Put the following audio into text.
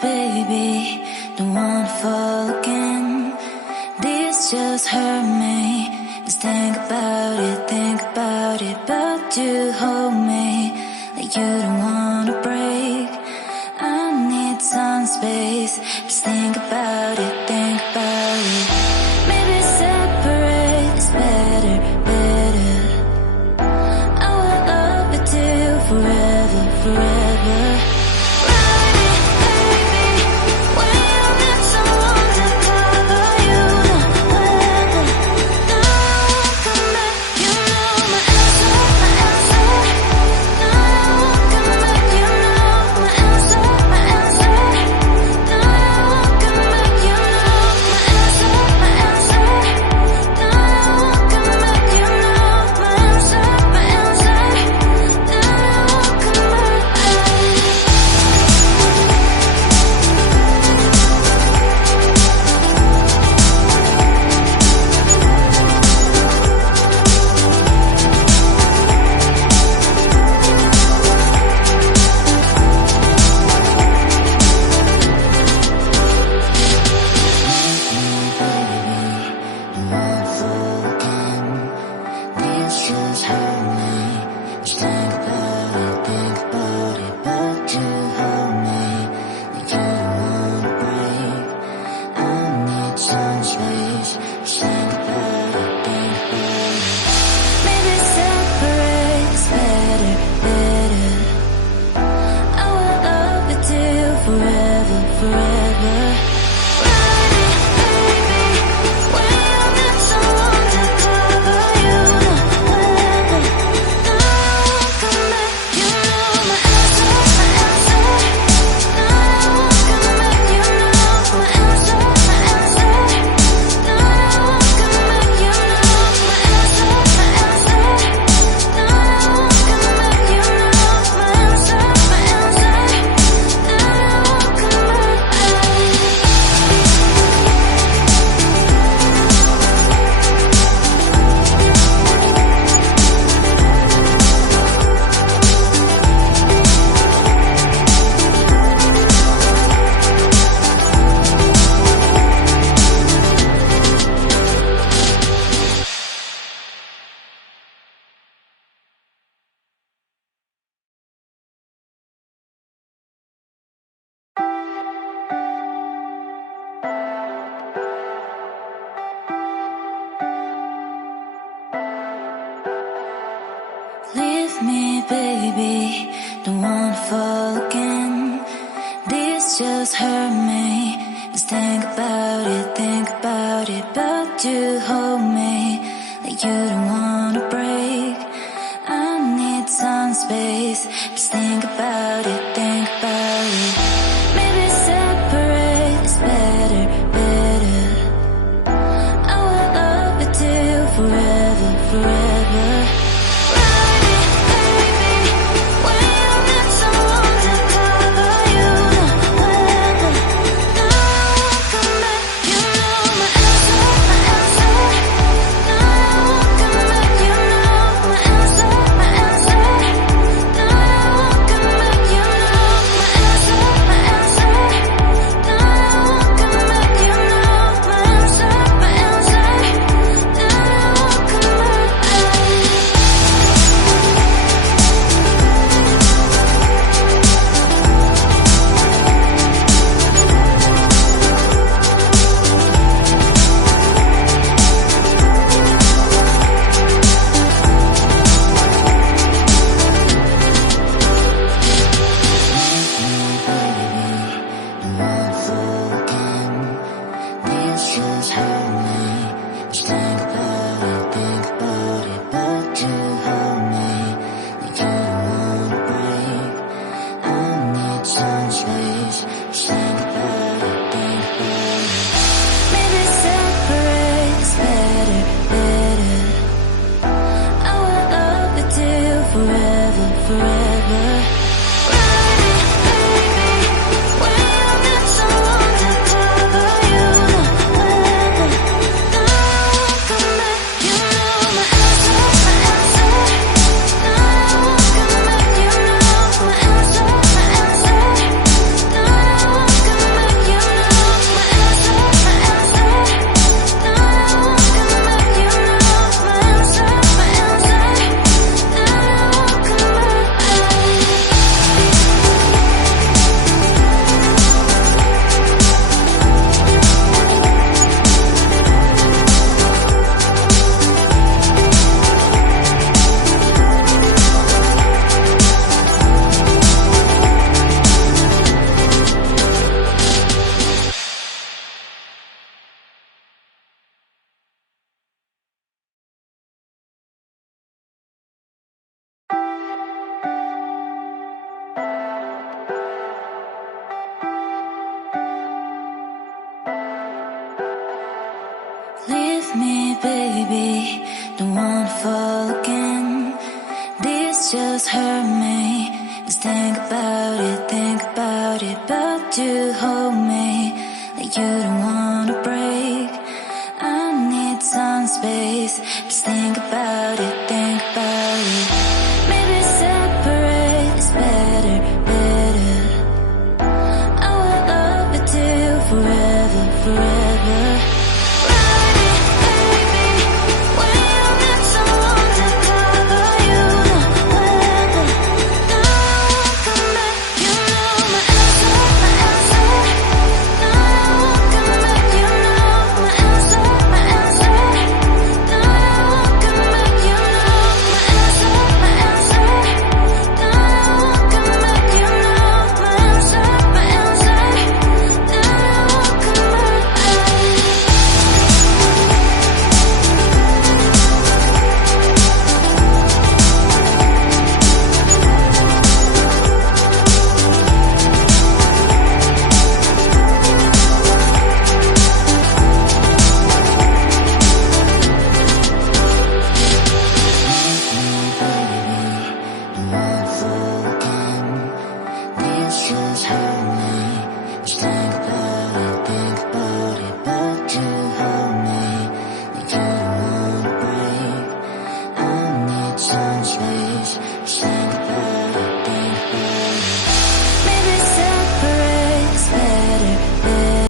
baby, don't wanna fall again. This just hurt me. Just think about it, but you hold me like you don't wanna break. I need some space. Just think about it, maybe separate is better, better. I will love you till forever, forever. Leave me, baby, don't wanna fall again. This just hurt me. Just think about it, but you hold me like you don't wanna break. I need some space. Just think about it, maybe separate is better, better. I will love you till forever, forever. Come back, you know my answer, my answer. Now I won't come back. with me, baby. Don't wanna fall again. This just hurt me. Just think about it, but you hold me like you don't wanna break.